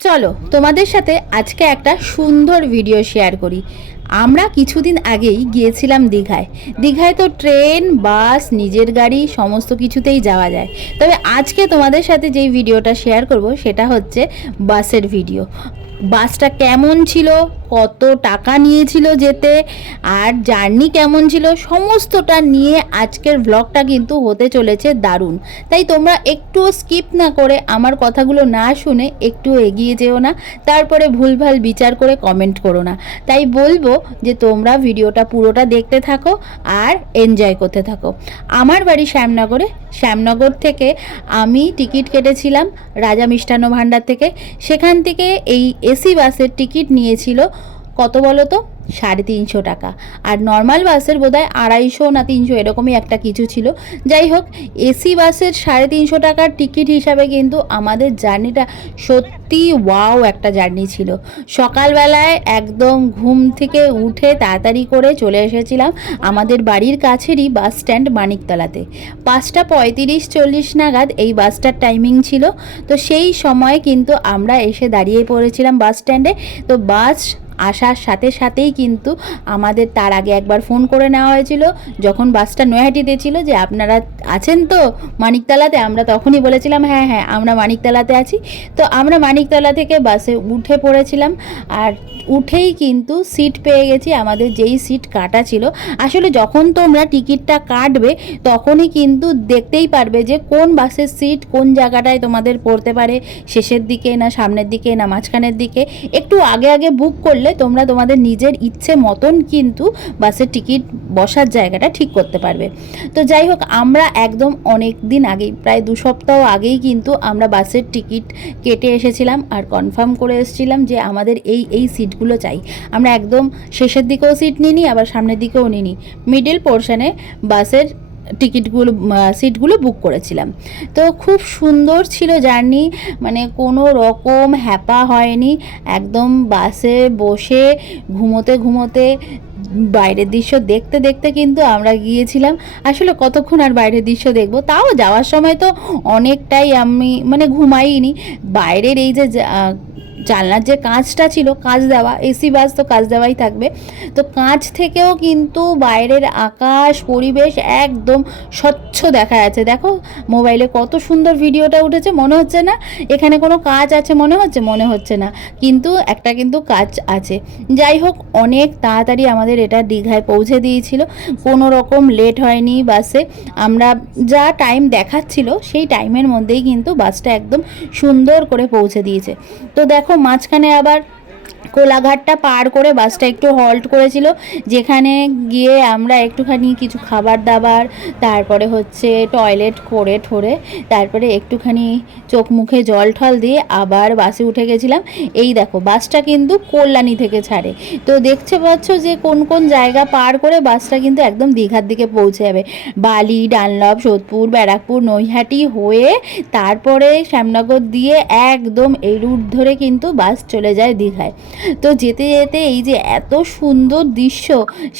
চলো, তোমাদের সাথে আজকে একটা সুন্দর ভিডিও শেয়ার করি। আমরা কিছুদিন আগেই গিয়েছিলাম দীঘায়। দীঘায় তো ট্রেন, বাস, নিজের গাড়ি, সমস্ত কিছুতেই যাওয়া যায়। তবে আজকে তোমাদের সাথে যেই ভিডিওটা শেয়ার করব, সেটা হচ্ছে বাসের ভিডিও বাসটা কেমন ছিল? কত টাকা নিয়েছিল যেতে আর জার্নি কেমন ছিল সমস্তটা নিয়ে আজকের ব্লগটা কিন্তু হতে চলেছে দারুণ। তাই তোমরা একটুও স্কিপ না করে আমার কথাগুলো না শুনে একটু এগিয়ে যেও না, তারপরে ভুলভাল বিচার করে কমেন্ট করো না। তাই বলব যে তোমরা ভিডিওটা পুরোটা দেখতে থাকো আর এনজয় করতে থাকো। আমার বাড়ি শ্যামনগরে, শ্যামনগর থেকে আমি টিকিট কেটেছিলাম রাজা মিষ্টান্ন ভাণ্ডার থেকে। সেখান থেকে এই এসি বাসের টিকিট নিয়েছিল কত বলো তো? সাড়ে তিনশো টাকা। আর নর্মাল বাসের বোধহয় আড়াইশো না তিনশো এরকমই একটা কিছু ছিল। যাই হোক, এসি বাসের সাড়ে তিনশো টাকার টিকিট হিসাবে কিন্তু আমাদের জার্নিটা সত্যি ওয়াও একটা জার্নি ছিল। সকালবেলায় একদম ঘুম থেকে উঠে তাড়াতাড়ি করে চলে এসেছিলাম আমাদের বাড়ির কাছেরই বাস স্ট্যান্ড মানিকতলাতে। পাঁচটা পঁয়ত্রিশ চল্লিশ নাগাদ এই বাসটার টাইমিং ছিল। তো সেই সময় কিন্তু আমরা এসে দাঁড়িয়ে পড়েছিলাম বাস স্ট্যান্ডে। তো বাস আসার সাথে সাথেই কিন্তু আমাদের তার আগে একবার ফোন করে নেওয়া হয়েছিল। যখন বাসটা নৈহাটিতে ছিল যে, আপনারা আছেন তো মানিকতলাতে? আমরা তখনই বলেছিলাম হ্যাঁ হ্যাঁ আমরা মানিকতলাতে আছি। তো আমরা মানিকতলা থেকে বাসে উঠে পড়েছিলাম। আর উঠেই কিন্তু সিট পেয়ে গেছি। আমাদের যেই সিট কাটা ছিল, আসলে যখন তোমরা টিকিটটা কাটবে, তখনই কিন্তু দেখতেই পারবে যে, কোন বাসের সিট কোন জায়গাটায় তোমাদের পড়তে পারে, শেষের দিকে না সামনের দিকে না মাঝখানের দিকে। একটু আগে আগে বুক করলে তোমরা তোমাদের নিজের ইচ্ছে মতন কিন্তু বাসের টিকিট বসার জায়গাটা ঠিক করতে পারবে। তো যাই হোক, আমরা একদম অনেক দিন আগেই, প্রায় দু সপ্তাহ আগেই কিন্তু আমরা বাসের টিকিট কেটে এসেছিলাম আর কনফার্ম করে এসেছিলাম যে আমাদের এই এই সিটগুলো চাই। আমরা একদম শেষের দিকেও সিট নিইনি, আবার সামনের দিকেও নিইনি। মিডিল পোর্শনে বাসের টিকিটগুলো সিটগুলো বুক করেছিলাম। তো খুব সুন্দর ছিল জার্নি মানে কোনো রকম হ্যাপা হয়নি। একদম বাসে বসে ঘুমোতে ঘুমোতে, বাইরের দৃশ্য দেখতে দেখতে কিন্তু আমরা গিয়েছিলাম। আসলে কতক্ষণ আর বাইরের দৃশ্য দেখব? তাও যাওয়ার সময় তো অনেকটাই আমি মানে ঘুমাইনি। বাইরের এই যে জানলার যে কাঁচটা ছিল, কাঁচ দেওয়া, এসি বাস তো কাঁচ দেওয়াই থাকবে। তো কাঁচ থেকেও কিন্তু বাইরের আকাশ, পরিবেশ একদম স্বচ্ছ দেখা যাচ্ছে। দেখো, মোবাইলে কত সুন্দর ভিডিওটা উঠেছে, মনে হচ্ছে না? এখানে কোনো কাজ আছে, মনে হচ্ছে? মনে হচ্ছে না। কিন্তু একটা কিন্তু কাজ আছে। যাই হোক, অনেক তাড়াতাড়ি আমাদের এটা দীঘায় পৌঁছে দিয়েছিল। কোনো রকম লেট হয়নি বাসে। আমরা যা টাইম দেখাচ্ছিল, সেই টাইমের মধ্যেই কিন্তু বাসটা একদম সুন্দর করে পৌঁছে দিয়েছে। তো দেখো মাঝখানে আবার কোলাঘাটটা পার করে বাসটা একটু হল্ট করেছিল, যেখানে গিয়ে আমরা একটুখানি কিছু খাবার দাবার, তারপরে হচ্ছে টয়লেট করে ঠোরে, তারপরে একটুখানি চোখ মুখে জল ঠল দিয়ে আবার বাসে উঠে গেছিলাম। এই দেখো, বাসটা কিন্তু কল্যাণী থেকে ছাড়ে। তো দেখতে পাচ্ছ যে কোন কোন জায়গা পার করে বাসটা কিন্তু একদম দীঘার দিকে পৌঁছে যাবে। বালি, ডানলপ, সোদপুর, ব্যারাকপুর, নৈহাটি হয়ে তারপরে শ্যামনগর দিয়ে একদম এই রুট ধরে কিন্তু বাস চলে যায় দীঘায়। তো যেতে যেতে এই যে এত সুন্দর দৃশ্য,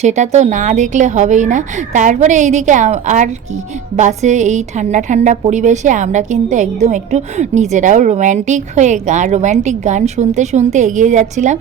সেটা তো না দেখলে হবেই না। তারপরে এইদিকে আর কি, বাসে এই ঠান্ডা ঠান্ডা পরিবেশে আমরা কিন্তু একদম একটু নিজেরাও রোম্যান্টিক হয়ে গান রোম্যান্টিক গান শুনতে শুনতে এগিয়ে যাচ্ছিলাম।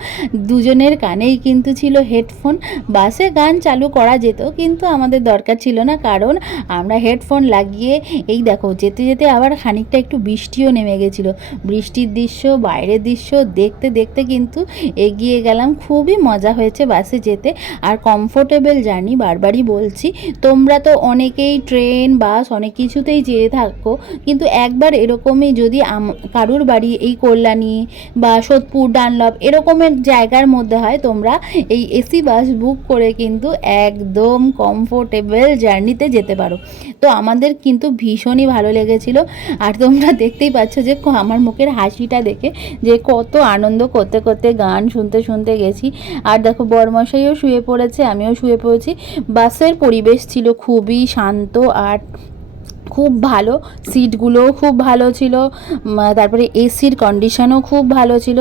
দুজনের কানেই কিন্তু ছিল হেডফোন বাসে গান চালু করা যেত, কিন্তু আমাদের দরকার ছিল না, কারণ আমরা হেডফোন লাগিয়ে, এই দেখো, যেতে যেতে আবার খানিকটা একটু বৃষ্টিও নেমে গেছিল। বৃষ্টির দৃশ্য, বাইরের দৃশ্য, দেখতে দেখতে কিন্তু এগিয়ে গেলাম। খুবই মজা হয়েছে বাসে যেতে। আর কমফোর্টেবল জার্নি বারবারই বলছি। তোমরা তো অনেকেই ট্রেন বাস অনেক কিছুতেই যেয়ে থাকো। কিন্তু একবার এরকমই যদি কারুর বাড়ি এই কল্যাণী বা সোদপুর, ডানলপ এরকমের জায়গার মধ্যে হয়, তোমরা এই এসি বাস বুক করে কিন্তু একদম কমফোর্টেবল জার্নিতে যেতে পারো। তো আমাদের কিন্তু ভীষণই ভালো লেগেছিল। আর তোমরা দেখতেই পাচ্ছ যে আমার মুখের হাসিটা দেখে যে কত আনন্দ করতে করতে গান শুনতে শুনতে গেছি। আর দেখো বরমশাইও শুয়ে পড়েছে, আমিও শুয়ে পড়েছি। বাসের পরিবেশ ছিল খুবই শান্ত আর খুব ভালো, সিটগুলোও খুব ভালো ছিল তারপরে এসির কন্ডিশনও খুব ভালো ছিল।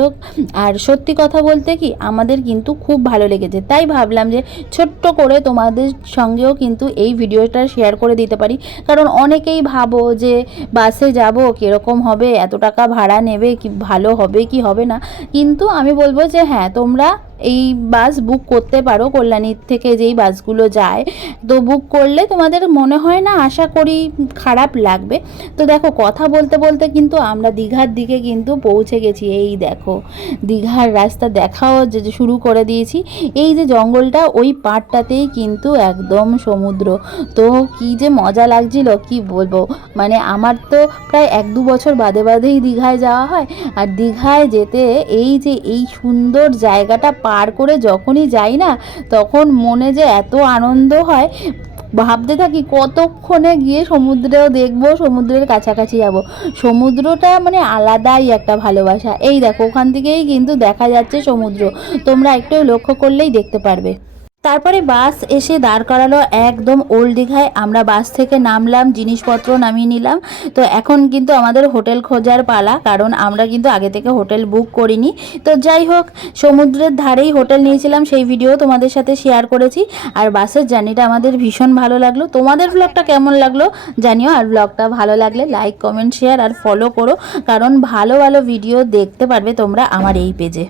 আর সত্যি কথা বলতে কি, আমাদের কিন্তু খুব ভালো লেগেছে। তাই ভাবলাম যে ছোট্ট করে তোমাদের সঙ্গেও কিন্তু এই ভিডিওটা শেয়ার করে দিতে পারি। কারণ অনেকেই ভাবো যে বাসে যাব কীরকম হবে, এত টাকা ভাড়া নেবে, কি ভালো হবে, কি হবে না। কিন্তু আমি বলব যে হ্যাঁ তোমরা এই বাস বুক করতে পারো, কল্যাণীর থেকে যেই বাসগুলো যায়। তো বুক করলে তোমাদের মনে হয় না, আশা করি খারাপ লাগবে। তো দেখো, কথা বলতে বলতে কিন্তু আমরা দীঘার দিকে কিন্তু পৌঁছে গেছি। এই দেখো, দীঘার রাস্তা দেখাও যে শুরু করে দিয়েছি। এই যে জঙ্গলটা, ওই পাড়টাতেই কিন্তু একদম সমুদ্র। তো কি যে মজা লাগছিল, কি বলব? মানে আমার তো প্রায় এক দু বছর বাদে বাদেই দীঘায় যাওয়া হয়। আর দীঘায় যেতে এই যে, এই সুন্দর জায়গাটা পার করে যখনই যাই না, তখন মনে যে এত আনন্দ হয়, ভাবতে থাকি কতক্ষণে গিয়ে সমুদ্রেও দেখব, সমুদ্রের কাছাকাছি যাব। সমুদ্রটা মানে আলাদাই একটা ভালোবাসা। এই দেখো, ওখান থেকেই কিন্তু দেখা যাচ্ছে সমুদ্র। তোমরা একটু লক্ষ্য করলেই দেখতে পারবে। তারপরে বাস এসে দাঁড় করালো একদম ওল্ড দীঘায়। আমরা বাস থেকে নামলাম, জিনিসপত্র নামিয়ে নিলাম। তো এখন কিন্তু আমাদের হোটেল খোঁজার পালা, কারণ আমরা কিন্তু আগে থেকে হোটেল বুক করিনি। তো যাই হোক, সমুদ্রের ধারেই হোটেল নিয়েছিলাম, সেই ভিডিও তোমাদের সাথে শেয়ার করেছি। আর বাসের জার্নিটা আমাদের ভীষণ ভালো লাগল। তোমাদের ব্লগটা কেমন লাগল জানিও, আর ব্লগটা ভালো লাগলে লাইক কমেন্ট শেয়ার আর ফলো করো, কারণ ভালো ভালো ভিডিও দেখতে পারবে তোমরা আমার এই পেজে